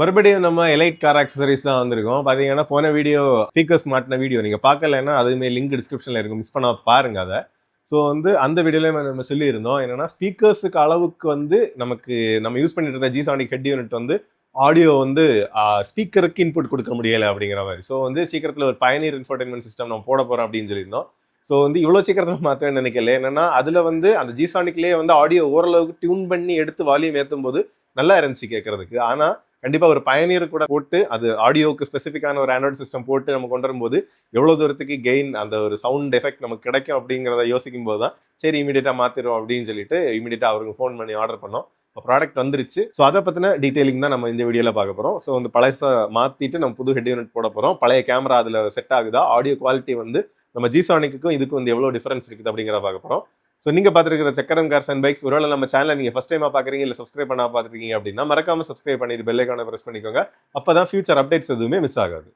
மறுபடியும் நம்ம elite car accessories தான் வந்திருக்கோம். பார்த்தீங்கன்னா போன வீடியோ ஸ்பீக்கர்ஸ் மாட்டின வீடியோ நீங்கள் பார்க்கலன்னா அதுவுமே லிங்க் டிஸ்கிரிப்ஷனில் இருக்கும், மிஸ் பண்ண பாருங்க அதை. ஸோ வந்து அந்த வீடியோலேயே நம்ம சொல்லியிருந்தோம் என்னன்னா ஸ்பீக்கர்ஸுக்கு அளவுக்கு வந்து நம்ம யூஸ் பண்ணிட்டு இருந்த G70 ஹெட் யூனிட் வந்து ஆடியோ வந்து ஸ்பீக்கருக்கு இன்புட் கொடுக்க முடியலை அப்படிங்கிற மாதிரி. ஸோ வந்து சீக்கிரத்தில் ஒரு பயனியர் இன்ஃபர்டைன்மெண்ட் சிஸ்டம் நம்ம போட போகிறோம் அப்படின்னு சொல்லியிருந்தோம். ஸோ வந்து இவ்வளோ சீக்கிரத்தில் மாற்றவே நினைக்கல. என்னன்னா அதில் வந்து அந்த G70லேயே வந்து ஆடியோ ஓரளவுக்கு டியூன் பண்ணி எடுத்து வால்யூம் ஏற்றும் போது நல்லா இருந்துச்சு கேட்கறதுக்கு. ஆனால் கண்டிப்பாக ஒரு பயனியர் கூட போட்டு அது ஆடியோவுக்கு ஸ்பெசிஃபிக்கான ஒரு ஆண்ட்ராய்டு சிஸ்டம் போட்டு நம்ம கொண்டு வரும்போது எவ்வளோ தூரத்துக்கு கெயின் அந்த ஒரு சவுண்ட் எஃபெக்ட் நமக்கு கிடைக்கும் அப்படிங்கிறத யோசிக்கும் போது தான் சரி இமீடியட்டாக மாற்றிடும் அப்படின்னு சொல்லிட்டு இமீடியட்டாக அவருக்கு ஃபோன் பண்ணி ஆர்டர் பண்ணோம். ப்ராடக்ட் வந்துருச்சு. ஸோ அதை பற்றின டீட்டெயிலிங் தான் நம்ம இந்த வீடியோவில் பார்க்க போகிறோம். ஸோ வந்து பழைய மாற்றிட்டு நம்ம புது ஹெட் யூனிட் போட போகிறோம். பழைய கேமரா அதில் செட் ஆகுதா, ஆடியோ குவாலிட்டி வந்து நம்ம G70க்கும் இதுக்கு வந்து எவ்வளோ டிஃபரன்ஸ் இருக்குது அப்படிங்கிறத பார்க்க போகிறோம். ஸோ நீங்கள் பார்த்துருக்கிற சக்கரம் கார்ஸ் அண்ட் பைக்ஸ் ஒருவேளை நம்ம சேனலை நீங்கள் ஃபஸ்ட் டைமாக பார்க்குறீங்க இல்லை சப்ஸ்கிரைப் பண்ணா பார்த்துருக்கீங்க அப்படின்னா மறக்காமல் சப்ஸ்கிரைப் பண்ணிட்டு பெல் ஐகானை ப்ரெஸ் பண்ணிக்கோங்க. அப்போ தான் ஃபியூச்சர் அப்டேட்ஸ் எதுவுமே மிஸ் ஆகாது.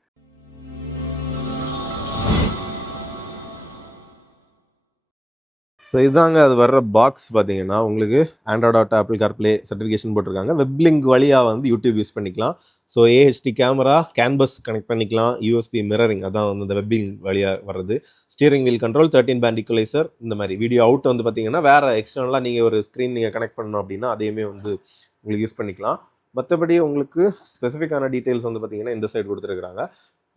ஸோ இதாங்க அது வர்ற பாக்ஸ். பார்த்தீங்கன்னா உங்களுக்கு Android Auto, Apple CarPlay certification போட்டிருக்காங்க. வெப்லிங்க் வழியாக வந்து யூடியூப் யூஸ் பண்ணிக்கலாம். So AHD camera, canbus connect பண்ணிக்கலாம், யூஎஸ்பி மிரரிங் அதான் வந்து இந்த வெப்பிங் வழியாக வர்றது. Steering wheel control, 13 band equaliser, இந்த மாதிரி வீடியோ அவுட் வந்து பார்த்தீங்கன்னா வேறு எக்ஸ்டர்னலாக நீங்கள் ஒரு ஸ்க்ரீன் நீங்கள் கனெக்ட் பண்ணணும் அப்படின்னா அதையுமே வந்து உங்களுக்கு யூஸ் பண்ணிக்கலாம். மற்றபடி உங்களுக்கு ஸ்பெசிஃபிக்கான டீட்டெயில்ஸ் வந்து பார்த்தீங்கன்னா இந்த சைடு கொடுத்துருக்காங்க.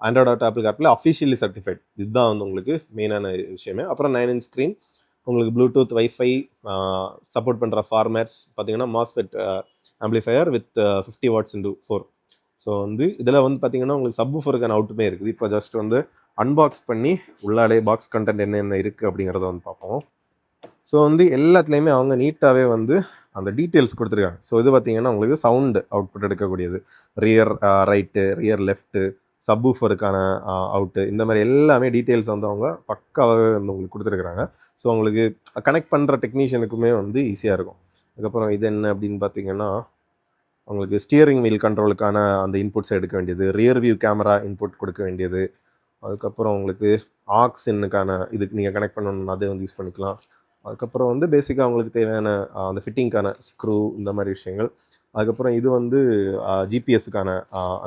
Android Auto, Apple CarPlay officially certified, இதுதான் வந்து உங்களுக்கு மெயினான விஷயமே. அப்புறம் 9" ஸ்க்ரீன், உங்களுக்கு ப்ளூடூத், வைஃபை சப்போர்ட் பண்ணுற ஃபார்மேட்ஸ் பார்த்தீங்கன்னா MOSFET amplifier with 50 watts × 4. So வந்து இதில் வந்து பார்த்தீங்கன்னா உங்களுக்கு சப்வூஃபருக்கான அவுட்டுமே இருக்குது. இப்போ ஜஸ்ட் வந்து அன்பாக்ஸ் பண்ணி உள்ளாடே பாக்ஸ் கண்டென்ட் என்னென்ன இருக்குது அப்படிங்கிறத வந்து பார்ப்போம். ஸோ வந்து எல்லாத்துலேயுமே அவங்க நீட்டாகவே வந்து அந்த டீட்டெயில்ஸ் கொடுத்துருக்காங்க. ஸோ இது பார்த்தீங்கன்னா உங்களுக்கு சவுண்டு அவுட்புட் எடுக்கக்கூடியது, ரியர் ரைட்டு, ரியர் லெஃப்ட்டு, சப்வூஃபருக்கான அவுட்டு, இந்த மாதிரி எல்லாமே டீட்டெயில்ஸ் வந்து அவங்க பக்காவாகவே வந்து உங்களுக்கு கொடுத்துருக்குறாங்க. ஸோ உங்களுக்கு கனெக்ட் பண்ணுற டெக்னீஷியனுக்குமே வந்து ஈஸியாக இருக்கும். அதுக்கப்புறம் இது என்ன அப்படின்னு பார்த்தீங்கன்னா உங்களுக்கு ஸ்டியரிங் வீல் கண்ட்ரோலுக்கான அந்த இன்புட்ஸை எடுக்க வேண்டியது, ரியர் வியூ கேமரா இன்புட் கொடுக்க வேண்டியது, அதுக்கப்புறம் உங்களுக்கு ஆக்ஸின்னுக்கான இதுக்கு நீங்கள் கனெக்ட் பண்ணணும்னா அதை வந்து யூஸ் பண்ணிக்கலாம். அதுக்கப்புறம் வந்து பேசிக்காக அவங்களுக்கு தேவையான அந்த ஃபிட்டிங்க்கான ஸ்க்ரூ, இந்த மாதிரி விஷயங்கள். அதுக்கப்புறம் இது வந்து ஜிபிஎஸ்ஸுக்கான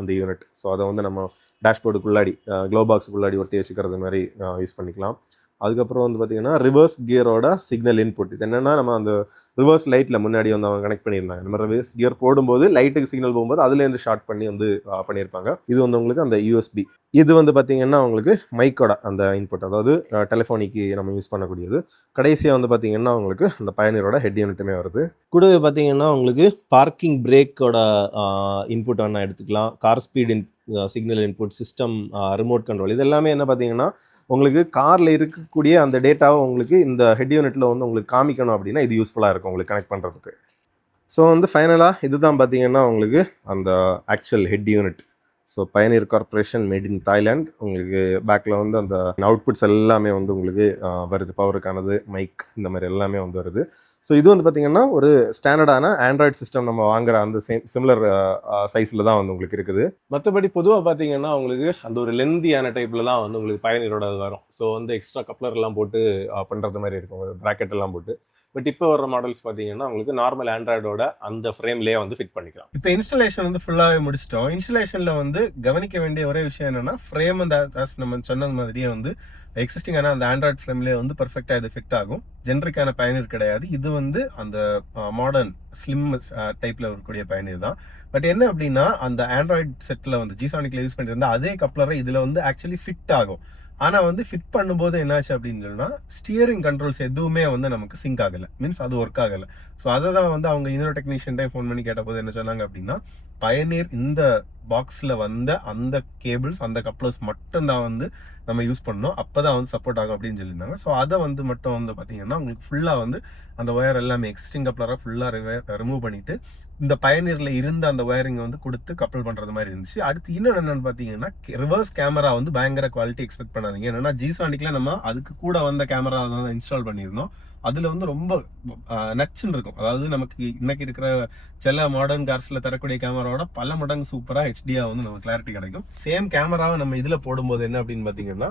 அந்த யூனிட். ஸோ அதை வந்து நம்ம டேஷ்போர்டுக்குள்ளாடி க்ளோ பாக்ஸுக்குள்ளாடி ஒட்டி வச்சுக்கிறது மாதிரி யூஸ் பண்ணிக்கலாம். அதுக்கப்புறம் வந்து பார்த்திங்கன்னா ரிவர்ஸ் கியரோட சிக்னல் இன்புட். இது என்னென்னா நம்ம அந்த ரிவர்ஸ் லைட்டில் முன்னாடி வந்து அவங்க கனெக்ட் பண்ணியிருந்தாங்க. நம்ம ரிவர்ஸ் கியர் போடும்போது லைட்டுக்கு சிக்னல் போகும்போது அதுலேருந்து ஷார்ட் பண்ணி வந்து பண்ணியிருப்பாங்க. இது வந்து உங்களுக்கு அந்த யூஎஸ்பி. இது வந்து பார்த்திங்கன்னா உங்களுக்கு மைக்கோட அந்த இன்புட், அதாவது டெலிஃபோனிக்கு நம்ம யூஸ் பண்ணக்கூடியது. கடைசியாக வந்து பார்த்திங்கன்னா உங்களுக்கு அந்த பயனியரோட ஹெட் யூனிட்டுமே வருது. கூடவே பார்த்திங்கன்னா உங்களுக்கு பார்க்கிங் பிரேக்கோட இன்புட் வேணால் எடுத்துக்கலாம், car speed signal input, system remote control, இது எல்லாமே என்ன பார்த்தீங்கன்னா உங்களுக்கு காரில் இருக்கக்கூடிய அந்த டேட்டாவை உங்களுக்கு இந்த ஹெட் யூனிட்டில் வந்து உங்களுக்கு காமிக்கணும் அப்படின்னா இது யூஸ்ஃபுல்லாக இருக்கும் உங்களுக்கு கனெக்ட் பண்ணுறதுக்கு. ஸோ வந்து ஃபைனலாக இதுதான் பார்த்தீங்கன்னா உங்களுக்கு அந்த actual head unit. So pioneer corporation, made in Thailand. உங்களுக்கு பேக்கில் வந்து அந்த அவுட்புட்ஸ் எல்லாமே வந்து உங்களுக்கு வருது, பவருக்கானது, மைக், இந்த மாதிரி எல்லாமே வந்து வருது. ஸோ இது வந்து பார்த்திங்கன்னா ஒரு ஸ்டாண்டர்டான ஆண்ட்ராய்டு சிஸ்டம் நம்ம வாங்குற அந்த சிமிலர் சைஸில் தான் வந்து உங்களுக்கு இருக்குது. மற்றபடி பொதுவாக பார்த்தீங்கன்னா உங்களுக்கு அந்த ஒரு லென்தியான டைப்பில் தான் வந்து உங்களுக்கு பயனியரோட வரும். ஸோ வந்து எக்ஸ்ட்ரா கப்ளர்லாம் போட்டு பண்ணுறது மாதிரி இருக்கும், ப்ராக்கெட் எல்லாம் போட்டு. பட் இப்போ வர மாடல்ஸ் பார்த்தீங்கன்னா உங்களுக்கு நார்மல் ஆண்ட்ராய்டோட அந்த ஃப்ரேம்லேயே வந்து ஃபிட் பண்ணிக்கலாம். இப்போ இன்ஸ்டலேஷன் வந்து ஃபுல்லாகவே முடிச்சிட்டோம். இன்ஸ்டலேஷனில் வந்து கவனிக்க வேண்டிய ஒரே விஷயம் என்னன்னா ஃப்ரேம் அந்த நம்ம சொன்னது மாதிரியே வந்து எக்ஸிஸ்டிங்கான அந்த ஆண்ட்ராய்ட் ஃப்ரேம்லேயே வந்து பர்ஃபெக்டாக இது ஃபிட் ஆகும். ஜென்ரிக்கான பயனியர் கிடையாது, இது வந்து அந்த மாடர்ன் ஸ்லிம் டைப்பில் இருக்கக்கூடிய பயனியர் தான். பட் என்ன அப்படின்னா அந்த ஆண்ட்ராய்ட் செட்டில் வந்து G70 யூஸ் பண்ணியிருந்தா அதே கப்ளரை இதில் வந்து ஆக்சுவலி ஃபிட் ஆகும். ஆனால் வந்து ஃபிட் பண்ணும்போது என்னாச்சு அப்படின்னு சொன்னால் ஸ்டியரிங் கண்ட்ரோல்ஸ் எதுவுமே வந்து நமக்கு சிங்க் ஆகலை, மீன்ஸ் அது ஒர்க் ஆகலை. ஸோ அதை தான் வந்து அவங்க இன்னொரு டெக்னீஷியன்டே ஃபோன் பண்ணி கேட்டபோது என்ன சொன்னாங்க அப்படின்னா பயனியர் இந்த பாக்ஸில் வந்த அந்த கேபிள்ஸ், அந்த கப்ளர்ஸ் மட்டும்தான் வந்து நம்ம யூஸ் பண்ணோம், அப்போ தான் வந்து சப்போர்ட் ஆகும் அப்படின்னு சொல்லியிருந்தாங்க. ஸோ அதை வந்து மட்டும் வந்து பார்த்தீங்கன்னா உங்களுக்கு ஃபுல்லாக வந்து அந்த ஒயர் எல்லாமே எக்ஸிஸ்டிங் கப்ளராக ஃபுல்லாக ரிமூவ் பண்ணிவிட்டு இந்த பயனியரில் இருந்த அந்த ஒயரிங்கை வந்து கொடுத்து கப்பல் பண்ணுறது மாதிரி இருந்துச்சு. அடுத்து இன்னொன்று என்னென்னு பார்த்தீங்கன்னா ரிவர்ஸ் கேமரா வந்து பயங்கர குவாலிட்டி எக்ஸ்பெக்ட் பண்ணாதீங்க. என்னென்னா G70 நம்ம அதுக்கு கூட வந்த கேமரா தான் இன்ஸ்டால் பண்ணியிருந்தோம். அதில் வந்து ரொம்ப நச்சுன்னு இருக்கும். அதாவது நமக்கு இன்னைக்கு இருக்கிற சில மாடர்ன் கார்ஸில் தரக்கூடிய கேமராவோட பல மடங்கு சூப்பராக ஹெச்டியாக வந்து நமக்கு கிளாரிட்டி கிடைக்கும். சேம் கேமராவை நம்ம இதில் போடும்போது என்ன அப்படின்னு பார்த்தீங்கன்னா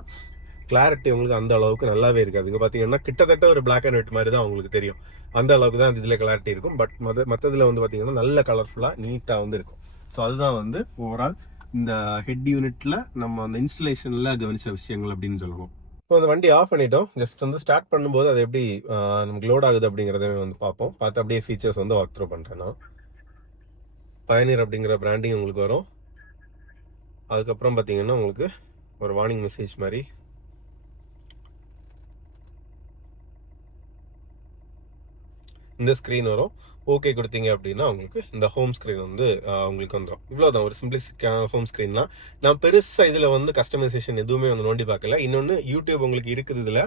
கிளாரிட்டி உங்களுக்கு அந்த அளவுக்கு நல்லாவே இருக்காது. இங்கே பார்த்தீங்கன்னா கிட்டத்தட்ட ஒரு பிளாக் அண்ட் ஒயிட் மாதிரி தான் உங்களுக்கு தெரியும், அந்த அளவுக்கு தான் இதில் கிளாரிட்டி இருக்கும். பட் மற்றதில் வந்து பார்த்தீங்கன்னா நல்ல கலர்ஃபுல்லாக நீட்டாக வந்து இருக்கும். ஸோ அதுதான் வந்து ஓவரால் இந்த ஹெட் யூனிட்ல நம்ம அந்த இன்ஸ்டலேஷன்ல கவனிச்ச விஷயங்கள் அப்படின்னு சொல்லணும். இப்போ அந்த வண்டி ஆஃப் பண்ணிட்டோம். ஜஸ்ட் வந்து ஸ்டார்ட் பண்ணும்போது அது எப்படி நமக்கு லோட் ஆகுது அப்படிங்கிறத வந்து பார்ப்போம். பார்த்து அப்படியே ஃபீச்சர்ஸ் வந்து வாக் த்ரூ பண்ணுறேன் நான். பயனியர் அப்படிங்கிற பிராண்டிங் உங்களுக்கு வரும். அதுக்கப்புறம் பார்த்தீங்கன்னா உங்களுக்கு ஒரு வார்னிங் மெசேஜ் மாதிரி இந்த ஸ்க்ரீன் வரும். ஓகே கொடுத்தீங்க அப்படின்னா உங்களுக்கு இந்த ஹோம் ஸ்க்ரீன் வந்து உங்களுக்கு வந்துடும். இவ்வளோதான், ஒரு சிம்பிளிஸ்டிக்கான ஹோம் ஸ்க்ரீன் தான். நான் பெருசாக இதில் வந்து கஸ்டமைசேஷன் எதுவுமே வந்து நோண்டி பார்க்கல. இன்னொன்று யூடியூப் உங்களுக்கு இருக்குது இதில்.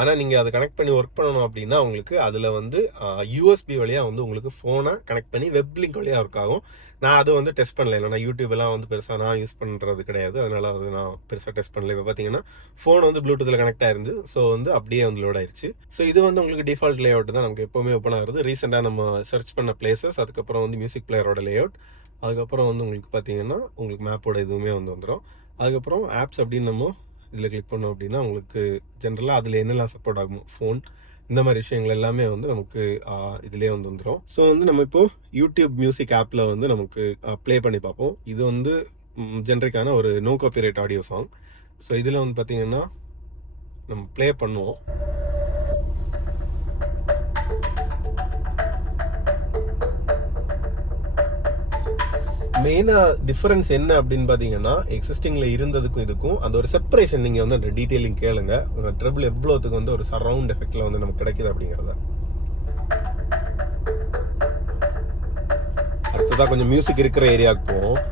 ஆனால் நீங்கள் அதை கனெக்ட் பண்ணி ஒர்க் பண்ணணும் அப்படின்னா உங்களுக்கு அதில் வந்து யூஎஸ்பி வழியாக வந்து உங்களுக்கு ஃபோனை கனெக்ட் பண்ணி வெப் லிங்க் வழியாக ஒர்க் ஆகும். நான் அதை வந்து டெஸ்ட் பண்ணல. ஏன்னா யூடியூப்லாம் வந்து பெருசாக நான் யூஸ் பண்ணுறது கிடையாது. அதனால் அது நான் பெருசாக டெஸ்ட் பண்ணல. இப்போ பார்த்தீங்கன்னா ஃபோன் வந்து ப்ளூடூத்தில் கனெக்ட் ஆயிருந்து. ஸோ வந்து அப்படியே வந்து லோட் ஆயிடுச்சு. ஸோ இது வந்து உங்களுக்கு டிஃபால்ட் லே அவுட் தான் நமக்கு எப்போவுமே ஓப்பன் ஆகுது. ரீசெண்டாக நம்ம சர்ச் பண்ண பிளேசஸ், அதுக்கப்புறம் வந்து மியூசிக் பிளேயரோட லே அவுட், அதுக்கப்புறம் வந்து உங்களுக்கு பார்த்தீங்கன்னா உங்களுக்கு மேப்போட இதுவுமே வந்து வந்துடும். அதுக்கப்புறம் ஆப்ஸ் அப்படின்னு நம்ம இதில் கிளிக் பண்ணோம் அப்படின்னா உங்களுக்கு ஜென்ரலாக அதில் என்னெல்லாம் சப்போர்ட் ஆகும், ஃபோன், இந்த மாதிரி விஷயங்கள் எல்லாமே வந்து நமக்கு இதிலே வந்து வந்துடும். ஸோ வந்து நம்ம இப்போ யூடியூப் மியூசிக் ஆப்பில் வந்து நமக்கு ப்ளே பண்ணி பார்ப்போம். இது வந்து ஜென்ரிக்கான ஒரு no copyright audio song. So இதில் வந்து பார்த்தீங்கன்னா நம்ம ப்ளே பண்ணுவோம். மெயினாக டிஃபரன்ஸ் என்ன அப்படின்னு பார்த்தீங்கன்னா எக்ஸிஸ்டிங்கில் இருந்ததுக்கும் இதுக்கும் அந்த ஒரு செப்பரேஷன் நீங்கள் வந்து அந்த டீட்டெயிலிங் கேளுங்க. ட்ரபிள் எவ்வளோத்துக்கு வந்து ஒரு சரவுண்ட் எஃபெக்டில் வந்து நமக்கு கிடைக்குது அப்படிங்கிறத. அடுத்ததாக கொஞ்சம் மியூசிக் இருக்கிற ஏரியாவுக்கு போவோம்.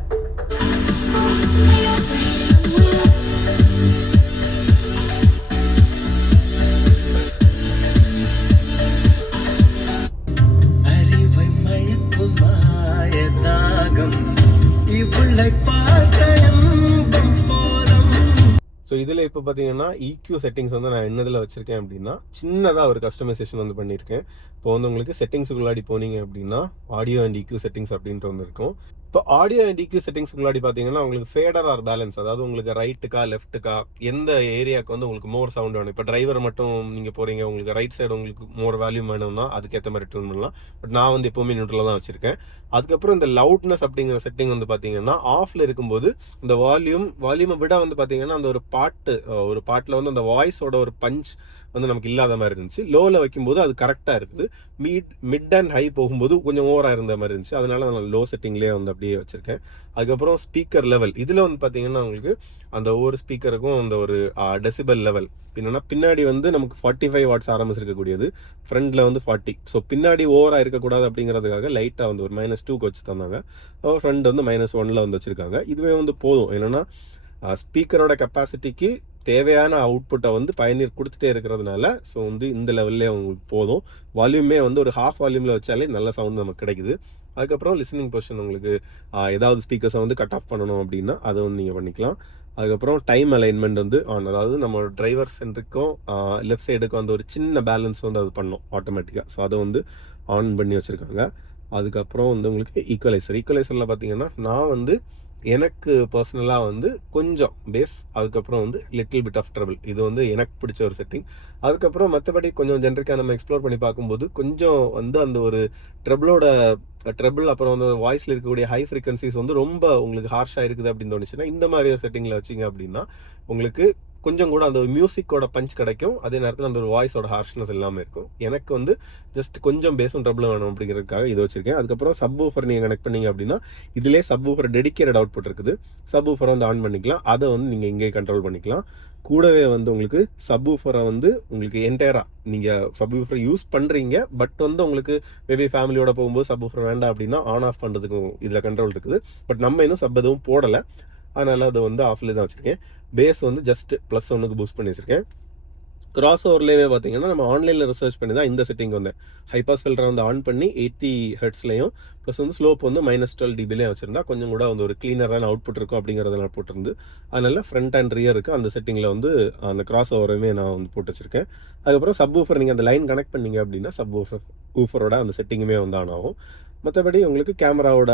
ஸோ இதில் இப்போ பார்த்தீங்கன்னா EQ செட்டிங்ஸ் வந்து நான் என்னதில் வச்சுருக்கேன் அப்படின்னா சின்னதாக ஒரு கஸ்டமைசேஷன் வந்து பண்ணியிருக்கேன். இப்போ வந்து உங்களுக்கு செட்டிங்ஸுக்குள்ளாடி போனீங்க அப்படின்னா ஆடியோ அண்ட் EQ செட்டிங்ஸ் அப்படின்ட்டு வந்து இருக்கும். இப்போ ஆடியோ அண்ட் EQ செட்டிங்ஸ்க்குள்ளாடி பார்த்தீங்கன்னா உங்களுக்கு ஃபேடர் ஆர் பேலன்ஸ், அதாவது உங்களுக்கு ரைட்டுக்கா லெஃப்ட்டுக்கா எந்த ஏரியாவுக்கு வந்து உங்களுக்கு மோர் சவுண்ட் வேணும். இப்போ டிரைவர் மட்டும் நீங்கள் போகிறீங்க, உங்களுக்கு ரைட் சைடு உங்களுக்கு மோர் வேல்யூம் வேணும்னா அதுக்கேற்ற மாதிரி டியூன் பண்ணலாம். பட் நான் வந்து எப்போவுமே நியூட்ரலாக தான் வச்சுருக்கேன். அதுக்கப்புறம் இந்த லவுட்னஸ் அப்படிங்கிற செட்டிங் வந்து பார்த்தீங்கன்னா ஆஃபில் இருக்கும்போது இந்த வால்யூமை விட வந்து பார்த்தீங்கன்னா அந்த ஒரு பாட்டில் வந்து அந்த வாய்ஸோட ஒரு பஞ்ச் வந்து நமக்கு இல்லாத மாதிரி இருந்துச்சு. லோவில் வைக்கும்போது அது கரெக்டாக இருக்குது. மிட் அண்ட் ஹை போகும்போது கொஞ்சம் ஓவராக இருந்த மாதிரி இருந்துச்சு. அதனால நான் லோ செட்டிங்லேயே வந்து அப்படியே வச்சுருக்கேன். அதுக்கப்புறம் ஸ்பீக்கர் லெவல் இதில் வந்து பார்த்தீங்கன்னா உங்களுக்கு அந்த ஒவ்வொரு ஸ்பீக்கருக்கும் அந்த ஒரு டெசிபல் லெவல் என்னன்னா பின்னாடி வந்து நமக்கு 45 வாட்ஸ் ஆரம்பிச்சிருக்கக்கூடியது, ஃப்ரண்டில் வந்து 40. ஸோ பின்னாடி ஓவராக இருக்கக்கூடாது அப்படிங்கிறதுக்காக லைட்டாக வந்து ஒரு -2க்கு வச்சு தந்தாங்க. ஃப்ரண்ட் வந்து -1ல் வந்து வச்சுருக்காங்க. இதுவே வந்து போதும். என்னென்னா ஸ்பீக்கரோட கெப்பாசிட்டிக்கு தேவையான அவுட்புட்டை வந்து பயனீர் கொடுத்துட்டே இருக்கிறதுனால ஸோ வந்து இந்த லெவல்லே உங்களுக்கு போதும். வால்யூமே வந்து ஒரு ஹாஃப் வால்யூமில் வச்சாலே நல்ல சவுண்ட் நமக்கு கிடைக்குது. அதுக்கப்புறம் லிசனிங் பொசிஷன் உங்களுக்கு ஏதாவது ஸ்பீக்கர்ஸை வந்து கட் ஆஃப் பண்ணணும் அப்படின்னா அதை வந்து நீங்கள் பண்ணிக்கலாம். அதுக்கப்புறம் டைம் அலைன்மெண்ட் வந்து அதாவது நம்ம டிரைவர் சென்டருக்கும் லெஃப்ட் சைடுக்கும் அந்த ஒரு சின்ன பேலன்ஸ் வந்து அது பண்ணோம் ஆட்டோமேட்டிக்காக. ஸோ அதை வந்து ஆன் பண்ணி வச்சுருக்காங்க. அதுக்கப்புறம் வந்து உங்களுக்கு ஈக்குவலைசரில் பார்த்தீங்கன்னா நான் வந்து எனக்கு பர்சனலாக வந்து கொஞ்சம் பேஸ், அதுக்கப்புறம் வந்து லிட்டில் பிட் ஆஃப் ட்ரபிள், இது வந்து எனக்கு பிடிச்ச ஒரு செட்டிங். அதுக்கப்புறம் மற்றபடி கொஞ்சம் ஜென்ரிக்காக நம்ம எக்ஸ்ப்ளோர் பண்ணி பார்க்கும்போது கொஞ்சம் வந்து அந்த ஒரு ட்ரபிள் அப்புறம் வந்து வாய்ஸில் இருக்கக்கூடிய ஹை ஃப்ரீக்வன்சிஸ் வந்து ரொம்ப உங்களுக்கு ஹார்ஷாக இருக்குது அப்படின்னு தோணுச்சுன்னா இந்த மாதிரி ஒரு செட்டிங்கில் வச்சிங்க அப்படின்னா உங்களுக்கு கொஞ்சம் கூட அந்த மியூசிக்கோட பஞ்ச் கிடைக்கும். அதே நேரத்தில் அந்த ஒரு வாய்ஸோட ஹார்ஷ்னஸ் எல்லாமே இருக்கும். எனக்கு வந்து ஜஸ்ட் கொஞ்சம் பேஸும் ட்ரபிள் வேணும் அப்படிங்கிறதுக்காக இதை வச்சிருக்கேன். அதுக்கப்புறம் சப் ஊஃபர் நீங்கள் கனெக்ட் பண்ணீங்க அப்படின்னா இதிலே சப் ஊஃபர் டெடிகேட்டட் அவுட்புட் இருக்குது. சப் ஊஃபரை வந்து ஆன் பண்ணிக்கலாம். அதை வந்து நீங்கள் இங்கே கண்ட்ரோல் பண்ணிக்கலாம். கூடவே வந்து உங்களுக்கு சப் ஊஃபரை வந்து உங்களுக்கு என்டையராக நீங்கள் சப் ஊஃபரை யூஸ் பண்ணுறீங்க, பட் வந்து உங்களுக்கு மேபி ஃபேமிலியோட போகும்போது சப் ஊஃபர் வேண்டாம் அப்படின்னா ஆன் ஆஃப் பண்ணுறதுக்கும் இதில் கண்ட்ரோல் இருக்குது. பட் நம்ம இன்னும் சப் எதுவும் போடலை, அதனால் அதை வந்து ஆஃப்லேயே தான் வச்சுருக்கேன். பேஸ் வந்து ஜஸ்ட் +1க்கு பூஸ்ட் பண்ணி வச்சுருக்கேன். கிராஸ் ஓவர்லேயே பார்த்தீங்கன்னா நம்ம ஆன்லைனில் ரிசர்ச் பண்ணி தான் இந்த செட்டிங் வந்தேன். ஹைபாஸ் ஃபில்டரை வந்து ஆன் பண்ணி 80 ஹெர்ட்ஸ்லையும் ப்ளஸ் வந்து ஸ்லோப் வந்து -12 dBலையும் வச்சுருந்தா கொஞ்சம் கூட வந்து ஒரு க்ளீனரான அவுட்புட் இருக்கும் அப்படிங்கிறத நான் போட்டிருந்து. அதனால் ஃப்ரண்ட் அண்ட் ரியருக்கு அந்த செட்டிங்கில் வந்து அந்த கிராஸ் ஓவரையுமே நான் வந்து போட்டு வச்சுருக்கேன். அதுக்கப்புறம் சப் ஊஃபர் நீங்கள் அந்த லைன் கனெக்ட் பண்ணீங்க அப்படின்னா சப் ஊஃபரோட அந்த செட்டிங்குமே வந்து ஆன் ஆகும். மற்றபடி உங்களுக்கு கேமராவோட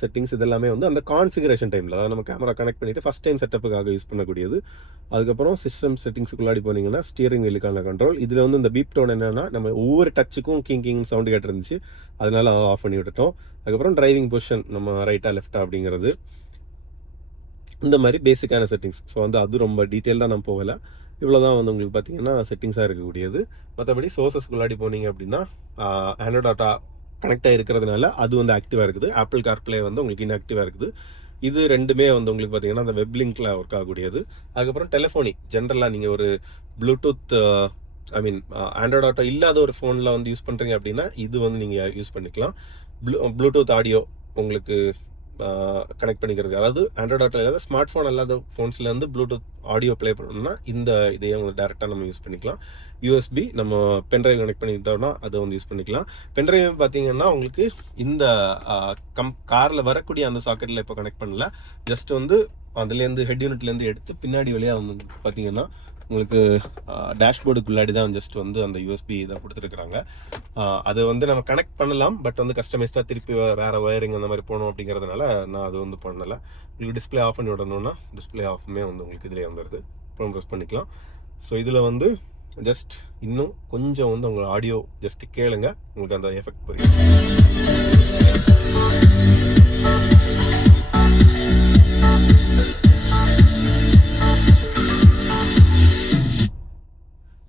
செட்டிங்ஸ் இதெல்லாமே வந்து அந்த கான்ஃபிகரேஷன் டைமில், அதாவது நம்ம கேமரா கனெக்ட் பண்ணிவிட்டு ஃபஸ்ட் டைம் செட்டப்புக்காக யூஸ் பண்ணக்கூடியது. அதுக்கப்புறம் சிஸ்டம் செட்டிங்ஸுக்குள்ளாடி போனீங்கன்னா ஸ்டியரிங் வீலுக்கான கண்ட்ரோல். இதில் வந்து இந்த பீப் டோன் என்னென்னா, நம்ம ஒவ்வொரு டச்சுக்கும் கிங் சவுண்டு கேட்டிருந்துச்சு, அதனால ஆஃப் பண்ணி விட்டுட்டோம். அதுக்கப்புறம் டிரைவிங் பொசிஷன் நம்ம ரைட்டா லெஃப்டா அப்படிங்கிறது, இந்த மாதிரி பேசிக்கான செட்டிங்ஸ். ஸோ வந்து அது ரொம்ப டீட்டெயில்டாக நான் போகலை. இவ்வளோ தான் வந்து உங்களுக்கு பார்த்தீங்கன்னா செட்டிங்ஸாக இருக்கக்கூடியது. மற்றபடி சோர்சஸ்க்குள்ளாடி போனீங்க அப்படின்னா ஆண்ட்ராய்ட் ஆட்டோ கனெக்ட் ஆகிருக்கிறதுனால அது வந்து ஆக்டிவாக இருக்குது. ஆப்பிள் கார்ப்ளே வந்து உங்களுக்கு இன்ஆக்டிவாக இருக்குது. இது ரெண்டுமே வந்து உங்களுக்கு பார்த்தீங்கன்னா அந்த வெப் லிங்க்ல ஒர்க் ஆகக்கூடியது. அதுக்கப்புறம் டெலிஃபோனி ஜென்ரலாக நீங்கள் ஒரு ப்ளூடூத் ஆண்ட்ராய்ட் ஆட்டோ இல்லாத ஒரு ஃபோனில் வந்து யூஸ் பண்ணுறீங்க அப்படின்னா இது வந்து நீங்கள் யூஸ் பண்ணிக்கலாம். ப்ளூடூத் ஆடியோ உங்களுக்கு கனெக்ட் பண்ணிக்கிறது, அதாவது ஆண்ட்ராய்ட் ஆட்டோ இல்லாத ஸ்மார்ட் ஃபோன் அல்லாத ஃபோன்ஸ்லேருந்து ப்ளூடூத் ஆடியோ ப்ளே பண்ணணும்னா இந்த இதையே உங்களுக்கு டேரெக்டாக நம்ம யூஸ் பண்ணிக்கலாம். யூஎஸ்பி நம்ம பென்ட்ரைவ் கனெக்ட் பண்ணிக்கிட்டோம்னா அதை வந்து யூஸ் பண்ணிக்கலாம். பென்ட்ரைவ் பார்த்தீங்கன்னா உங்களுக்கு இந்த காரில் வரக்கூடிய அந்த சாக்கெட்டில் இப்போ கனெக்ட் பண்ணல, ஜஸ்ட் வந்து அதுலேருந்து ஹெட் யூனிட்லேருந்து எடுத்து பின்னாடி வழியாக வந்து பார்த்தீங்கன்னா உங்களுக்கு டேஷ்போர்டுக்குள்ளாடி தான் ஜஸ்ட் வந்து அந்த யூஎஸ்பி இதை கொடுத்துருக்குறாங்க. அது வந்து நம்ம கனெக்ட் பண்ணலாம், பட் வந்து கஸ்டமைஸ்டாக திருப்பி வேறு ஒயரிங் அந்த மாதிரி போகணும் அப்படிங்கிறதுனால நான் அது வந்து பண்ணலை. உங்களுக்கு டிஸ்பிளே ஆஃப் பண்ணி விடணும்னா டிஸ்பிளே ஆஃப்மே வந்து உங்களுக்கு இதிலே வந்துடுது, அப்புறம் ப்ரெஸ் பண்ணிக்கலாம். ஸோ இதில் வந்து ஜஸ்ட் இன்னும் கொஞ்சம் வந்து உங்கள் ஆடியோ ஜஸ்ட் கேளுங்க, உங்களுக்கு அந்த எஃபெக்ட் புரியும்.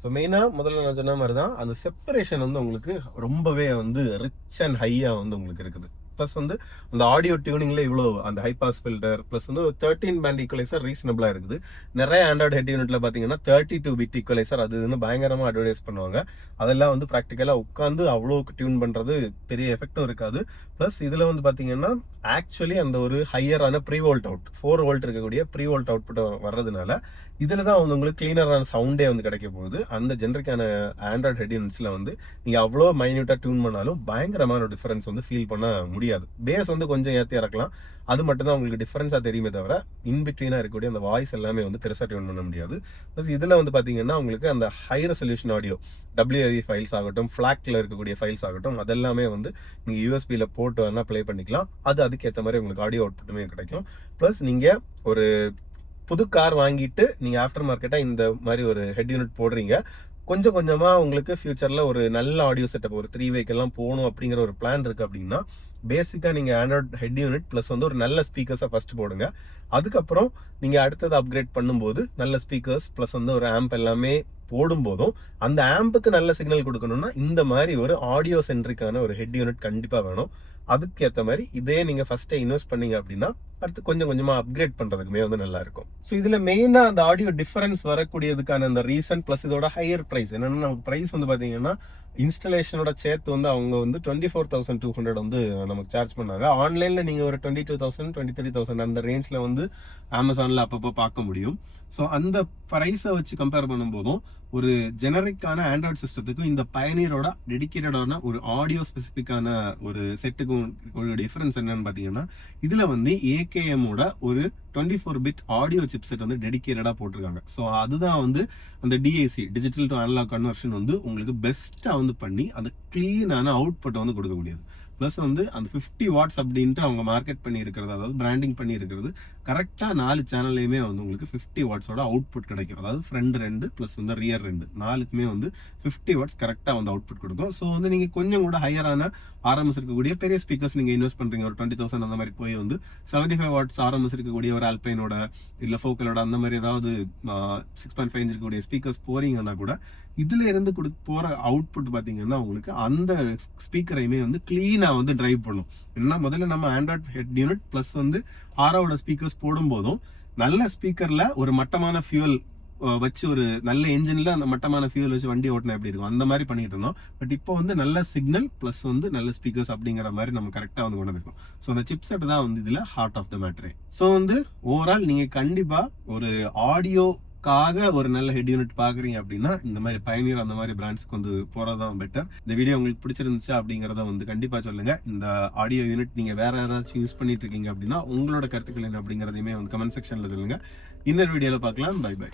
ஸோ மெயினாக முதல்ல நான் சொன்ன மாதிரி தான் அந்த செப்பரேஷன் வந்து உங்களுக்கு ரொம்பவே வந்து ரிச் அண்ட் ஹையாக வந்து உங்களுக்கு இருக்குது. ப்ளஸ் வந்து அந்த ஆடியோ டியூனிங்ல இவ்வளோ அந்த ஹை பாஸ் ஃபில்டர் ப்ளஸ் வந்து 13 பேண்ட் ஈக்குவலைசர் ரீசனபிளாக இருக்குது. நிறைய ஆண்ட்ராய்டு ஹெட் யூனிட்ல பார்த்தீங்கன்னா 32 பிட் ஈக்குவலைசர் அது வந்து பயங்கரமாக அட்வர்டைஸ் பண்ணுவாங்க. அதெல்லாம் வந்து ப்ராக்டிக்கலாக உட்காந்து அவ்வளோக்கு டியூன் பண்ணுறது பெரிய எஃபெக்டும் இருக்காது. ப்ளஸ் இதில் வந்து பார்த்தீங்கன்னா ஆக்சுவலி அந்த ஒரு ஹையரான ப்ரீ வோல்ட் அவுட் 4 வோல்ட் இருக்கக்கூடிய ப்ரீ வோல்ட் அவுட்புட் வர்றதுனால இதில் தான் வந்து உங்களுக்கு கிளீனரான சவுண்டே வந்து கிடைக்க போகுது. அந்த ஜென்ரிக்கான ஆண்ட்ராய்டு ஹெட் யூனிட்ஸில் வந்து நீங்கள் அவ்வளோ மைன்யூட்டாக டியூன் பண்ணாலும் பயங்கரமான டிஃபரன்ஸ் வந்து ஃபீல் பண்ண முடியாது. பேஸ் வந்து கொஞ்சம் ஏற்றி இறக்கலாம், அது மட்டும் தான் உங்களுக்கு டிஃபரன்ஸாக தெரியுமே தவிர இன்பிட்வீனாக இருக்கக்கூடிய அந்த வாய்ஸ் எல்லாமே வந்து பெருசாக டியூன் பண்ண முடியாது. ப்ளஸ் இதில் வந்து பார்த்தீங்கன்னா உங்களுக்கு அந்த high resolution audio WAV files ஆகட்டும், ஃப்ளாக்ல இருக்கக்கூடிய ஃபைல்ஸ் ஆகட்டும், அதெல்லாமே வந்து நீங்கள் யூஎஸ்பியில் போட்டு வேணால் ப்ளே பண்ணிக்கலாம். அது அதுக்கேற்ற மாதிரி உங்களுக்கு ஆடியோ அவுட்புட்டுமே கிடைக்கும். ப்ளஸ் நீங்கள் ஒரு புது கார் வாங்கிட்டு நீங்கள் ஆஃப்டர் மார்க்கெட்டாக இந்த மாதிரி ஒரு ஹெட் யூனிட் போடுறீங்க, கொஞ்சம் கொஞ்சமாக உங்களுக்கு ஃபியூச்சரில் ஒரு நல்ல ஆடியோ செட்டப் ஒரு 3 வெஹிக்கல்லாம் போகணும் அப்படிங்கிற ஒரு பிளான் இருக்குது அப்படின்னா பேசிக்காக நீங்கள் ஆண்ட்ராய்ட் ஹெட் யூனிட் ப்ளஸ் வந்து ஒரு நல்ல ஸ்பீக்கர்ஸை ஃபஸ்ட் போடுங்க. அதுக்கப்புறம் நீங்கள் அடுத்தது அப்கிரேட் பண்ணும்போது நல்ல ஸ்பீக்கர்ஸ் ப்ளஸ் வந்து ஒரு ஆம்ப் எல்லாமே போடும்போதும் அந்த ஆம்புக்கு நல்ல சிக்னல் கொடுக்கணும்னா இந்த மாதிரி ஒரு ஆடியோ சென்ட்ரிக்கான ஒரு ஹெட் யூனிட் கண்டிப்பாக வேணும். அதுக்கேற்ற மாதிரி இதே நீங்கள் ஃபர்ஸ்ட்டே இன்வெஸ்ட் பண்ணீங்க அப்படின்னா அடுத்து கொஞ்சம் கொஞ்சமாக அப்கிரேட் பண்ணுறதுக்குமே வந்து நல்லா இருக்கும். ஸோ இதில் மெயினாக அந்த ஆடியோ டிஃபரன்ஸ் வரக்கூடியதுக்கான அந்த ரீசன் ப்ளஸ் இதோட ஹையர் ப்ரைஸ் என்னென்னா, நமக்கு ப்ரைஸ் வந்து பார்த்தீங்கன்னா இன்ஸ்டலேஷனோட சேர்த்து வந்து அவங்க வந்து 24,200 வந்து நமக்கு சார்ஜ் பண்ணாங்க. ஆன்லைனில் நீங்கள் ஒரு 22,000 23,000 அந்த ரேஞ்சில் வந்து அமேசானில் அப்பப்போ பார்க்க முடியும். ஸோ அந்த ப்ரைஸை வச்சு கம்பேர் பண்ணும்போதும் ஒரு ஜெனரிக்கான ஆண்ட்ராய்டு சிஸ்டத்துக்கும் இந்த பயனியரோட டெடிக்கேட்டடான ஒரு ஆடியோ ஸ்பெசிஃபிக்கான ஒரு செட்டுக்கும் ஒரு டிஃபரன்ஸ் என்னன்னு பார்த்தீங்கன்னா, இதில் வந்து ஏகேஎம்மோட ஒரு 24 பிட் ஆடியோ சிப் செட் வந்து டெடிக்கேட்டடாக போட்டிருக்காங்க. ஸோ அதுதான் வந்து அந்த DAC digital to analogue conversion வந்து உங்களுக்கு பெஸ்ட்டாக வந்து பண்ணி அந்த கிளீனான அவுட்புட்டை வந்து கொடுக்கக்கூடியது. ப்ளஸ் வந்து அந்த 50 வாட்ஸ் அப்படின்ட்டு அவங்க மார்க்கெட் பண்ணி இருக்கிறது, அதாவது பிராண்டிங் பண்ணி இருக்கிறது கரெக்டாக 4 சேனல்லையுமே வந்து உங்களுக்கு 50 வாட்ஸோட அவுட்புட் கிடைக்கும். அதாவது ஃப்ரண்ட் 2 ப்ளஸ் வந்து ரியர் 2 4க்குமே வந்து 50 வாட்ஸ் கரெக்டாக வந்து அவுட்புட் கொடுக்கும். ஸோ வந்து நீங்கள் கொஞ்சம் கூட ஹையரான ஆர்எம்எஸ் இருக்கக்கூடிய பெரிய ஸ்பீக்கர்ஸ் நீங்கள் இன்வெஸ்ட் பண்ணுறீங்க, ஒரு 20,000 அந்த மாதிரி போய் வந்து 75 வாட்ஸ் ஆர்எம்எஸ் இருக்கக்கூடிய ஒரு ஆல்பைனோட இல்லை ஃபோக்கலோட அந்த மாதிரி ஏதாவது 6.5 இன்ச் இருக்கக்கூடிய ஸ்பீக்கர்ஸ் போறீங்கன்னா கூட இதுல இருந்து போற அவுட்புட் பார்த்தீங்கன்னா உங்களுக்கு அந்த ஸ்பீக்கரையுமே வந்து கிளீனாக வந்து டிரைவ் பண்ணும். ஏன்னா முதல்ல நம்ம ஆண்ட்ராய்ட் ஹெட் யூனிட் ப்ளஸ் வந்து ஆரோட ஸ்பீக்கர்ஸ் போடும்போதும் நல்ல ஸ்பீக்கர்ல ஒரு மட்டமான ஃபியூல் வச்சு ஒரு நல்ல என்ஜின்ல அந்த மட்டமான ஃபியூல் வச்சு வண்டி ஓட்டினா எப்படி இருக்கும் அந்த மாதிரி பண்ணிட்டு இருந்தோம். பட் இப்போ வந்து நல்ல சிக்னல் ப்ளஸ் வந்து நல்ல ஸ்பீக்கர்ஸ் அப்படிங்கிற மாதிரி நம்ம கரெக்டாக வந்து கொண்டு வந்துருக்கோம். ஸோ அந்த சிப் செட் தான் வந்து இதுல ஹார்ட் ஆஃப் த மேட்டரே. ஸோ வந்து ஓவரால் நீங்க கண்டிப்பா ஒரு ஆடியோ ஒரு நல்ல ஹெட் யூனிட் பாக்குறீங்க அப்படின்னா இந்த மாதிரி பயனியர் அந்த மாதிரி பிராண்ட்ஸ்க்கு வந்து போறதுதான் பெட்டர். இந்த வீடியோ உங்களுக்கு பிடிச்சிருந்துச்சு அப்படிங்கறத வந்து கண்டிப்பா சொல்லுங்க. இந்த ஆடியோ யூனிட் நீங்க வேற யாராச்சும் யூஸ் பண்ணிட்டு இருக்கீங்க அப்படின்னா உங்களோட கருத்துக்கள் என்ன அப்படிங்கறதையுமே வந்து கமெண்ட் செக்ஷன்ல சொல்லுங்க. இன்னொரு வீடியோல பார்க்கலாம். Bye by.